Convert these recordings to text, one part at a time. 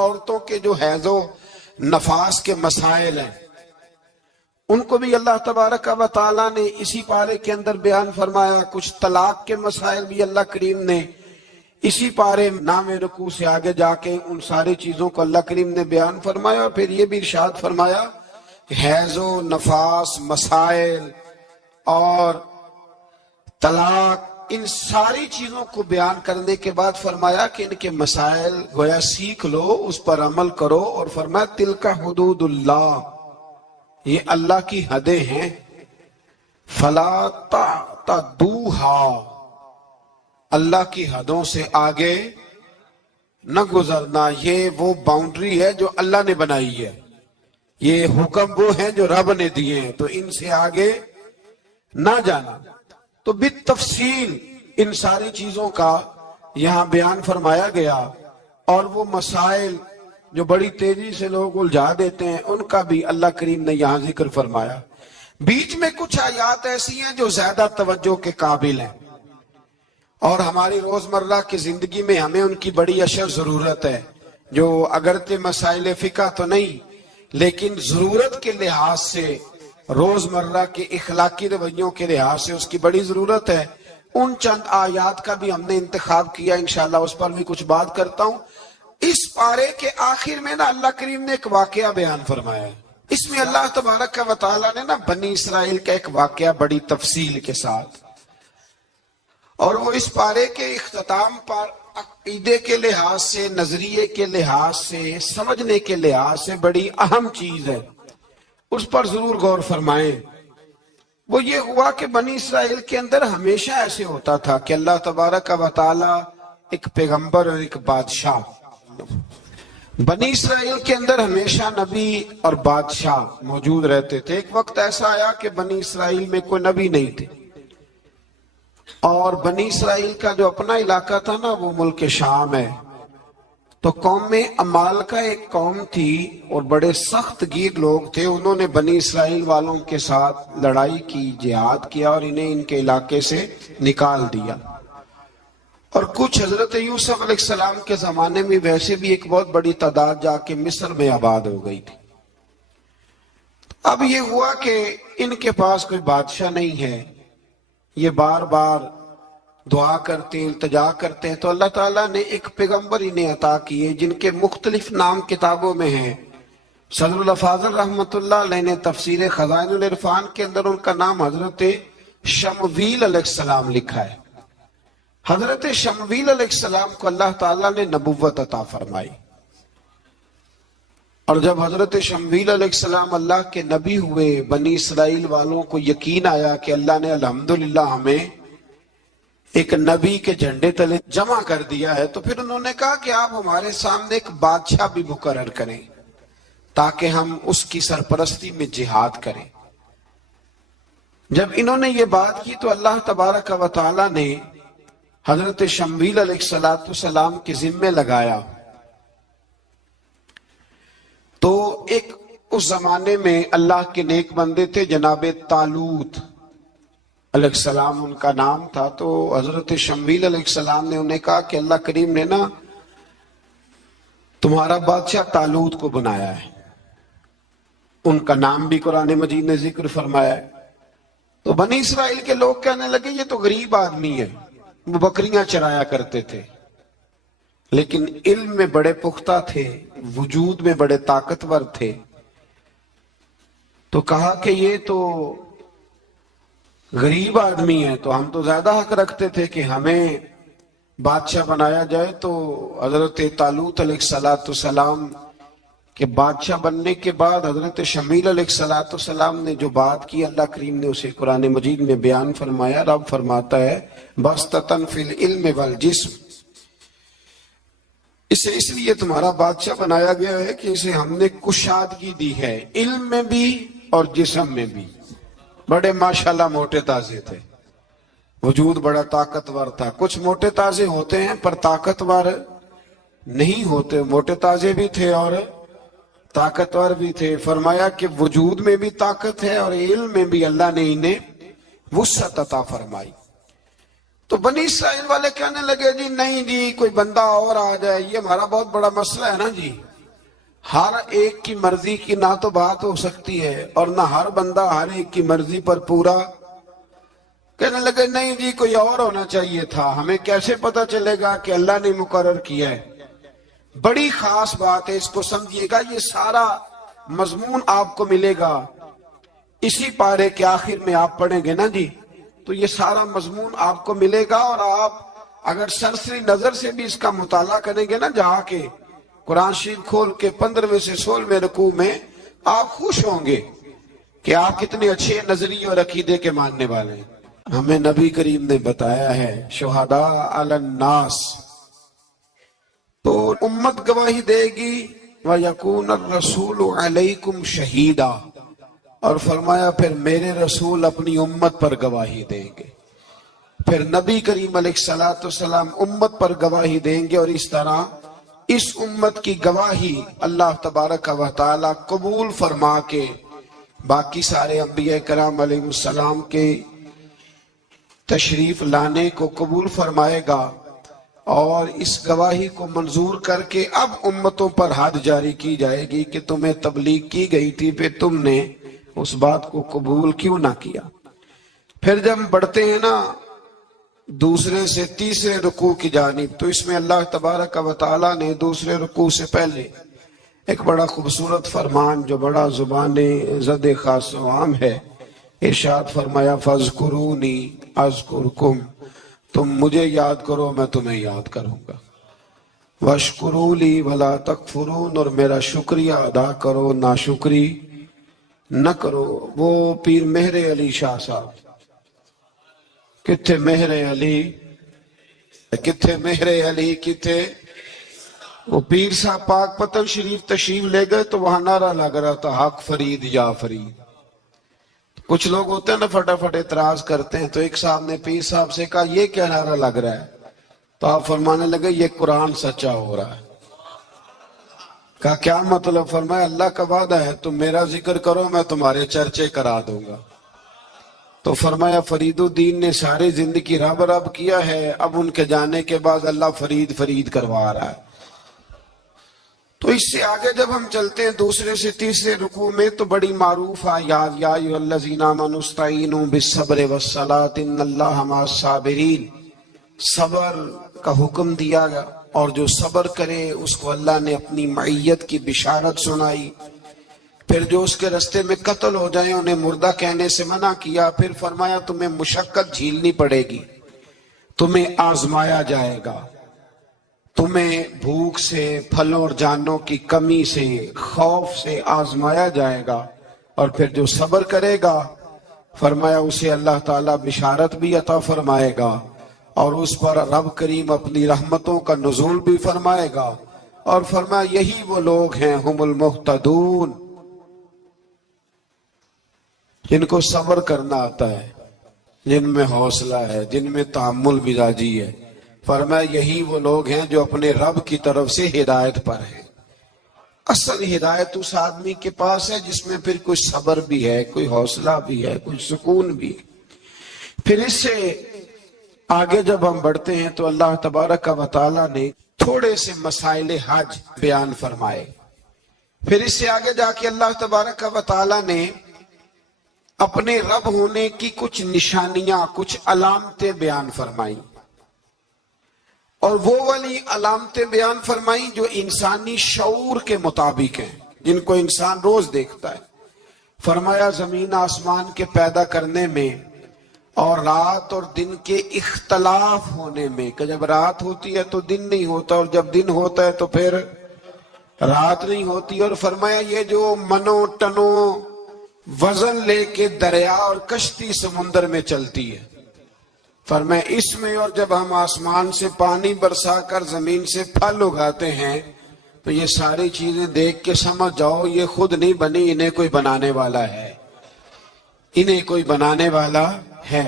عورتوں کے جو حیض و نفاس کے مسائل ہیں ان کو بھی اللہ تبارک و تعالیٰ نے اسی پارے کے اندر بیان فرمایا. کچھ طلاق کے مسائل بھی اللہ کریم نے اسی پارے نام رکوع سے آگے جا کے ان ساری چیزوں کو اللہ کریم نے بیان فرمایا. اور پھر یہ بھی ارشاد فرمایا حیض و نفاس مسائل اور طلاق ان ساری چیزوں کو بیان کرنے کے بعد فرمایا کہ ان کے مسائل گویا سیکھ لو، اس پر عمل کرو. اور فرمایا تلک حدود اللہ، یہ اللہ کی حدیں ہیں، فلا تعتدوہا، اللہ کی حدوں سے آگے نہ گزرنا. یہ وہ باؤنڈری ہے جو اللہ نے بنائی ہے، یہ حکم وہ ہیں جو رب نے دیے ہیں، تو ان سے آگے نہ جانا. تو بالتفصیل ان ساری چیزوں کا یہاں بیان فرمایا گیا. اور وہ مسائل جو بڑی تیزی سے لوگ الجھا دیتے ہیں ان کا بھی اللہ کریم نے یہاں ذکر فرمایا. بیچ میں کچھ آیات ایسی ہیں جو زیادہ توجہ کے قابل ہیں اور ہماری روزمرہ کی زندگی میں ہمیں ان کی بڑی اشد ضرورت ہے، جو اگرچہ مسائل فقہ تو نہیں لیکن ضرورت کے لحاظ سے، روزمرہ کے اخلاقی رویوں کے لحاظ سے اس کی بڑی ضرورت ہے. ان چند آیات کا بھی ہم نے انتخاب کیا، انشاءاللہ اس پر بھی کچھ بات کرتا ہوں. اس پارے کے آخر میں اللہ کریم نے ایک واقعہ بیان فرمایا ہے. اس میں اللہ تبارک و تعالیٰ نے بنی اسرائیل کا ایک واقعہ بڑی تفصیل کے ساتھ، اور وہ اس پارے کے اختتام پر عقیدے کے لحاظ سے، نظریے کے لحاظ سے، سمجھنے کے لحاظ سے بڑی اہم چیز ہے، اس پر ضرور غور فرمائیں. وہ یہ ہوا کہ بنی اسرائیل کے اندر ہمیشہ ایسے ہوتا تھا کہ اللہ تبارک و تعالیٰ ایک پیغمبر اور ایک بادشاہ، بنی اسرائیل کے اندر ہمیشہ نبی اور بادشاہ موجود رہتے تھے. ایک وقت ایسا آیا کہ بنی اسرائیل میں کوئی نبی نہیں تھے، اور بنی اسرائیل کا جو اپنا علاقہ تھا وہ ملک شام ہے. تو قوم عمال کا ایک قوم تھی اور بڑے سخت گیر لوگ تھے. انہوں نے بنی اسرائیل والوں کے ساتھ لڑائی کی، جہاد کیا اور انہیں ان کے علاقے سے نکال دیا. اور کچھ حضرت یوسف علیہ السلام کے زمانے میں ویسے بھی ایک بہت بڑی تعداد جا کے مصر میں آباد ہو گئی تھی. اب یہ ہوا کہ ان کے پاس کوئی بادشاہ نہیں ہے، یہ بار بار دعا کرتے، التجا کرتے ہیں. تو اللہ تعالیٰ نے ایک پیغمبر انہیں عطا کیے جن کے مختلف نام کتابوں میں ہیں. صدر الافاضل رحمت اللہ علیہ نے تفسیر خزائن العرفان کے اندر ان کا نام حضرت شمویل علیہ السلام لکھا ہے. حضرت شمویل علیہ السلام کو اللہ تعالیٰ نے نبوت عطا فرمائی، اور جب حضرت شمویل علیہ السلام اللہ کے نبی ہوئے، بنی اسرائیل والوں کو یقین آیا کہ اللہ نے الحمدللہ ہمیں ایک نبی کے جھنڈے تلے جمع کر دیا ہے، تو پھر انہوں نے کہا کہ آپ ہمارے سامنے ایک بادشاہ بھی مقرر کریں تاکہ ہم اس کی سرپرستی میں جہاد کریں. جب انہوں نے یہ بات کی تو اللہ تبارک و تعالی نے حضرت شمویل علیہ السلام کے ذمے لگایا. تو ایک اس زمانے میں اللہ کے نیک بندے تھے جناب طالوت علیہ السلام ان کا نام تھا. تو حضرت شمویل علیہ السلام نے انہیں کہا کہ اللہ کریم نے تمہارا بادشاہ طالوت کو بنایا ہے. ان کا نام بھی قرآن مجید نے ذکر فرمایا ہے. تو بنی اسرائیل کے لوگ کہنے لگے یہ تو غریب آدمی ہے، وہ بکریاں چرایا کرتے تھے لیکن علم میں بڑے پختہ تھے، وجود میں بڑے طاقتور تھے. تو کہا کہ یہ تو غریب آدمی ہے، تو ہم تو زیادہ حق رکھتے تھے کہ ہمیں بادشاہ بنایا جائے. تو حضرت طالوت علیہ السلام کے بادشاہ بننے کے بعد حضرت شمویل علیہ السلام نے جو بات کی اللہ کریم نے اسے قرآن مجید میں بیان فرمایا. رب فرماتا ہے بسطتاً فی العلم والجسم، اسے اس لیے تمہارا بادشاہ بنایا گیا ہے کہ اسے ہم نے کشادگی دی ہے، علم میں بھی اور جسم میں بھی. بڑے ماشاءاللہ موٹے تازے تھے، وجود بڑا طاقتور تھا. کچھ موٹے تازے ہوتے ہیں پر طاقتور نہیں ہوتے، موٹے تازے بھی تھے اور طاقتور بھی تھے. فرمایا کہ وجود میں بھی طاقت ہے اور علم میں بھی اللہ نے انہیں وسعت عطا فرمائی. تو بنی اسرائیل والے کہنے لگے جی نہیں جی کوئی بندہ اور آ جائے، یہ ہمارا بہت بڑا مسئلہ ہے نا جی، ہر ایک کی مرضی کی نہ تو بات ہو سکتی ہے اور نہ ہر بندہ ہر ایک کی مرضی پر پورا کہنے لگے نہیں جی کوئی اور ہونا چاہیے تھا، ہمیں کیسے پتا چلے گا کہ اللہ نے مقرر کیا ہے۔ بڑی خاص بات ہے، اس کو سمجھیے گا، یہ سارا مضمون آپ کو ملے گا اسی پارے کے آخر میں، آپ پڑھیں گے نا جی تو یہ سارا مضمون آپ کو ملے گا، اور آپ اگر سرسری نظر سے بھی اس کا مطالعہ کریں گے نا جا کے قرآن شریف کھول کے 15ویں سے 16ویں رکوع میں، آپ خوش ہوں گے کہ آپ کتنے اچھے نظریے اور عقیدے کے ماننے والے ہیں۔ ہمیں نبی کریم نے بتایا ہے شہداء علی الناس، تو امت گواہی دے گی وَيَكُونَ الرَّسُولُ عَلَيْكُمْ شَهِيدًا، اور فرمایا پھر میرے رسول اپنی امت پر گواہی دیں گے، پھر نبی کریم علیہ السلام امت پر گواہی دیں گے، اور اس طرح اس امت کی گواہی اللہ تبارک و تعالی قبول فرما کے باقی سارے انبیاء کرام علیہ السلام کے تشریف لانے کو قبول فرمائے گا، اور اس گواہی کو منظور کر کے اب امتوں پر حد جاری کی جائے گی کہ تمہیں تبلیغ کی گئی تھی، پھر تم نے اس بات کو قبول کیوں نہ کیا۔ پھر جب بڑھتے ہیں نا دوسرے سے تیسرے رکوع کی جانب، تو اس میں اللہ تبارک و تعالی نے دوسرے رکوع سے پہلے ایک بڑا خوبصورت فرمان جو بڑا زبان زد خاص و عام ہے، ارشاد فرمایا فَاذْكُرُونِي أَذْكُرْكُمْ، تم مجھے یاد کرو میں تمہیں یاد کروں گا، وَاشْكُرُوا لِي وَلَا تَكْفُرُونَ، اور میرا شکریہ ادا کرو ناشکری نہ کرو۔ وہ پیر مہر علی شاہ صاحب، کتھے مہر علی، کتھے مہر علی، کتھے وہ پیر صاحب پاک پتن شریف تشریف لے گئے تو وہاں نعرہ لگ رہا تھا حق فرید یا فرید۔ کچھ لوگ ہوتے ہیں نا فٹافٹ اعتراض کرتے ہیں، تو ایک صاحب نے پیر صاحب سے کہا یہ کیا نعرہ لگ رہا ہے؟ تو آپ فرمانے لگے یہ قرآن سچا ہو رہا ہے۔ کہا کیا مطلب؟ فرمایا اللہ کا وعدہ ہے تم میرا ذکر کرو میں تمہارے چرچے کرا دوں گا۔ تو فرمایا فرید الدین نے ساری زندگی رب رب کیا ہے، اب ان کے جانے کے بعد اللہ فرید فرید کروا رہا ہے۔ تو اس سے آگے جب ہم چلتے ہیں دوسرے سے تیسرے رکوع میں تو بڑی معروف آیات، یا ایھا الذین آمنوا استعینوا بالصبر والصلاۃ ان اللہ مع الصابرین، صبر کا حکم دیا گیا، اور جو صبر کرے اس کو اللہ نے اپنی معیت کی بشارت سنائی۔ پھر جو اس کے رستے میں قتل ہو جائیں انہیں مردہ کہنے سے منع کیا۔ پھر فرمایا تمہیں مشقت جھیلنی پڑے گی، تمہیں آزمایا جائے گا، تمہیں بھوک سے، پھلوں اور جانوں کی کمی سے، خوف سے آزمایا جائے گا، اور پھر جو صبر کرے گا فرمایا اسے اللہ تعالیٰ بشارت بھی عطا فرمائے گا، اور اس پر رب کریم اپنی رحمتوں کا نزول بھی فرمائے گا، اور فرمایا یہی وہ لوگ ہیں ہم المہتدون جن کو صبر کرنا آتا ہے، جن میں حوصلہ ہے، جن میں تحمل مزاجی ہے۔ فرمایا یہی وہ لوگ ہیں جو اپنے رب کی طرف سے ہدایت پر ہیں۔ اصل ہدایت اس آدمی کے پاس ہے جس میں پھر کوئی صبر بھی ہے، کوئی حوصلہ بھی ہے، کوئی سکون بھی ہے۔ پھر اس سے آگے جب ہم بڑھتے ہیں تو اللہ تبارک و تعالی نے تھوڑے سے مسائل حج بیان فرمائے۔ پھر اس سے آگے جا کے اللہ تبارک و تعالی نے اپنے رب ہونے کی کچھ نشانیاں، کچھ علامتیں بیان فرمائیں، اور وہ والی علامتیں بیان فرمائیں جو انسانی شعور کے مطابق ہیں، جن کو انسان روز دیکھتا ہے۔ فرمایا زمین آسمان کے پیدا کرنے میں اور رات اور دن کے اختلاف ہونے میں، کہ جب رات ہوتی ہے تو دن نہیں ہوتا، اور جب دن ہوتا ہے تو پھر رات نہیں ہوتی۔ اور فرمایا یہ جو منو ٹنو وزن لے کے دریا اور کشتی سمندر میں چلتی ہے، فرمایا اس میں، اور جب ہم آسمان سے پانی برسا کر زمین سے پھل اگاتے ہیں تو یہ ساری چیزیں دیکھ کے سمجھ جاؤ یہ خود نہیں بنی، انہیں کوئی بنانے والا ہے، انہیں کوئی بنانے والا ہے۔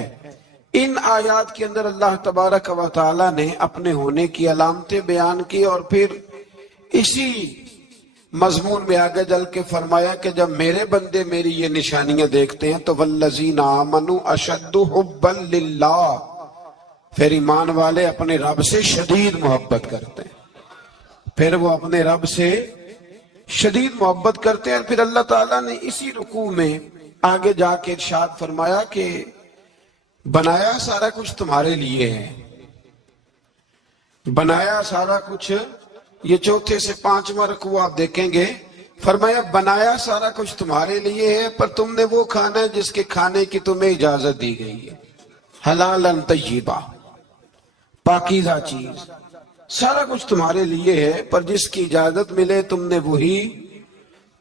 ان آیات کے اندر اللہ تبارک و تعالی نے اپنے ہونے کی علامتیں بیان کی، اور پھر اسی مضمون میں آگے جل کے فرمایا کہ جب میرے بندے میری یہ نشانیاں دیکھتے ہیں تو والذین آمنوا اشد حبا للہ، پھر ایمان والے اپنے رب سے شدید محبت کرتے ہیں، پھر وہ اپنے رب سے شدید محبت کرتے ہیں۔ پھر اللہ تعالیٰ نے اسی رکوع میں آگے جا کے ارشاد فرمایا کہ بنایا سارا کچھ تمہارے لیے ہے، بنایا سارا کچھ، یہ چوتھے سے پانچواں رکوع آپ دیکھیں گے، فرمایا بنایا سارا کچھ تمہارے لیے ہے، پر تم نے وہ کھانا ہے جس کے کھانے کی تمہیں اجازت دی گئی ہے، حلالاً طیبہ، پاکیزہ چیز، سارا کچھ تمہارے لیے ہے، پر جس کی اجازت ملے تم نے وہی۔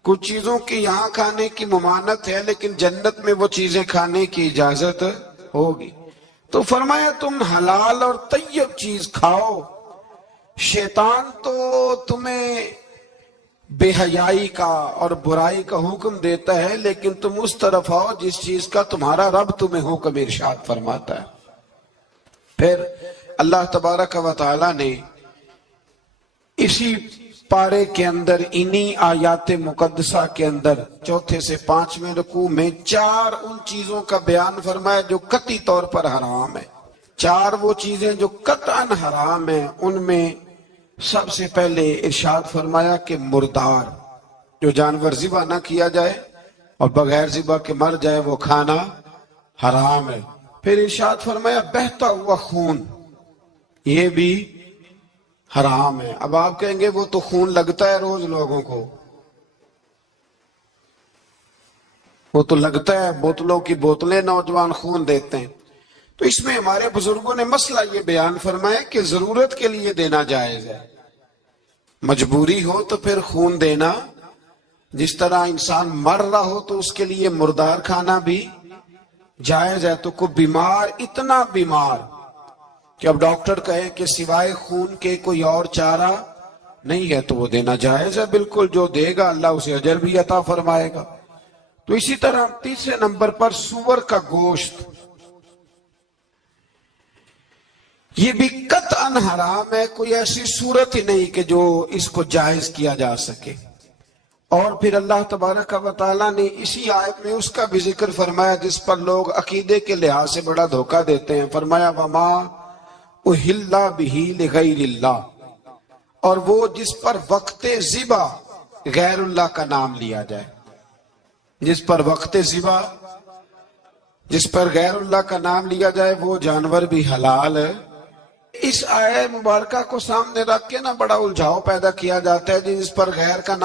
کچھ چیزوں کی یہاں کھانے کی ممانعت ہے، لیکن جنت میں وہ چیزیں کھانے کی اجازت ہوگی۔ تو فرمایا تم حلال اور طیب چیز کھاؤ، شیطان تو تمہیں بے حیائی کا اور برائی کا حکم دیتا ہے، لیکن تم اس طرف آؤ جس چیز کا تمہارا رب تمہیں حکم ارشاد فرماتا ہے۔ پھر اللہ تبارک و تعالی نے اسی پارے کے اندر انہی آیات مقدسہ کے اندر چوتھے سے پانچویں رکوع میں 4 ان چیزوں کا بیان فرمایا جو قطعی طور پر حرام ہے۔ 4 وہ چیزیں جو قطعاً حرام ہیں، ان میں سب سے پہلے ارشاد فرمایا کہ مردار، جو جانور ذبح نہ کیا جائے اور بغیر ذبح کے مر جائے، وہ کھانا حرام ہے۔ پھر ارشاد فرمایا بہتا ہوا خون، یہ بھی حرام ہے۔ اب آپ کہیں گے وہ تو خون لگتا ہے روز لوگوں کو، وہ تو لگتا ہے، بوتلوں کی بوتلیں نوجوان خون دیتے ہیں۔ تو اس میں ہمارے بزرگوں نے مسئلہ یہ بیان فرمایا کہ ضرورت کے لیے دینا جائز ہے، مجبوری ہو تو پھر خون دینا، جس طرح انسان مر رہا ہو تو اس کے لیے مردار کھانا بھی جائز ہے۔ تو کوئی بیمار، اتنا بیمار کہ اب ڈاکٹر کہے کہ سوائے خون کے کوئی اور چارہ نہیں ہے، تو وہ دینا جائز ہے بالکل، جو دے گا اللہ اسے اجر بھی عطا فرمائے گا۔ تو اسی طرح تیسرے نمبر پر سور کا گوشت، یہ بھی قطعاً حرام ہے، کوئی ایسی صورت ہی نہیں کہ جو اس کو جائز کیا جا سکے۔ اور پھر اللہ تبارک و تعالیٰ نے اسی آیت میں اس کا بھی ذکر فرمایا جس پر لوگ عقیدے کے لحاظ سے بڑا دھوکہ دیتے ہیں، فرمایا وما اہل بہ لغیر اللہ، اور وہ جس پر وقت ذبح غیر اللہ کا نام لیا جائے، جس پر وقت ذبح، جس پر غیر اللہ کا نام لیا جائے، وہ جانور بھی حلال ہے۔ اس آیت مبارکہ کو سامنے رکھ کے بڑا الجھاؤ پیدا کیا جاتا ہے جس پر غیر کا نام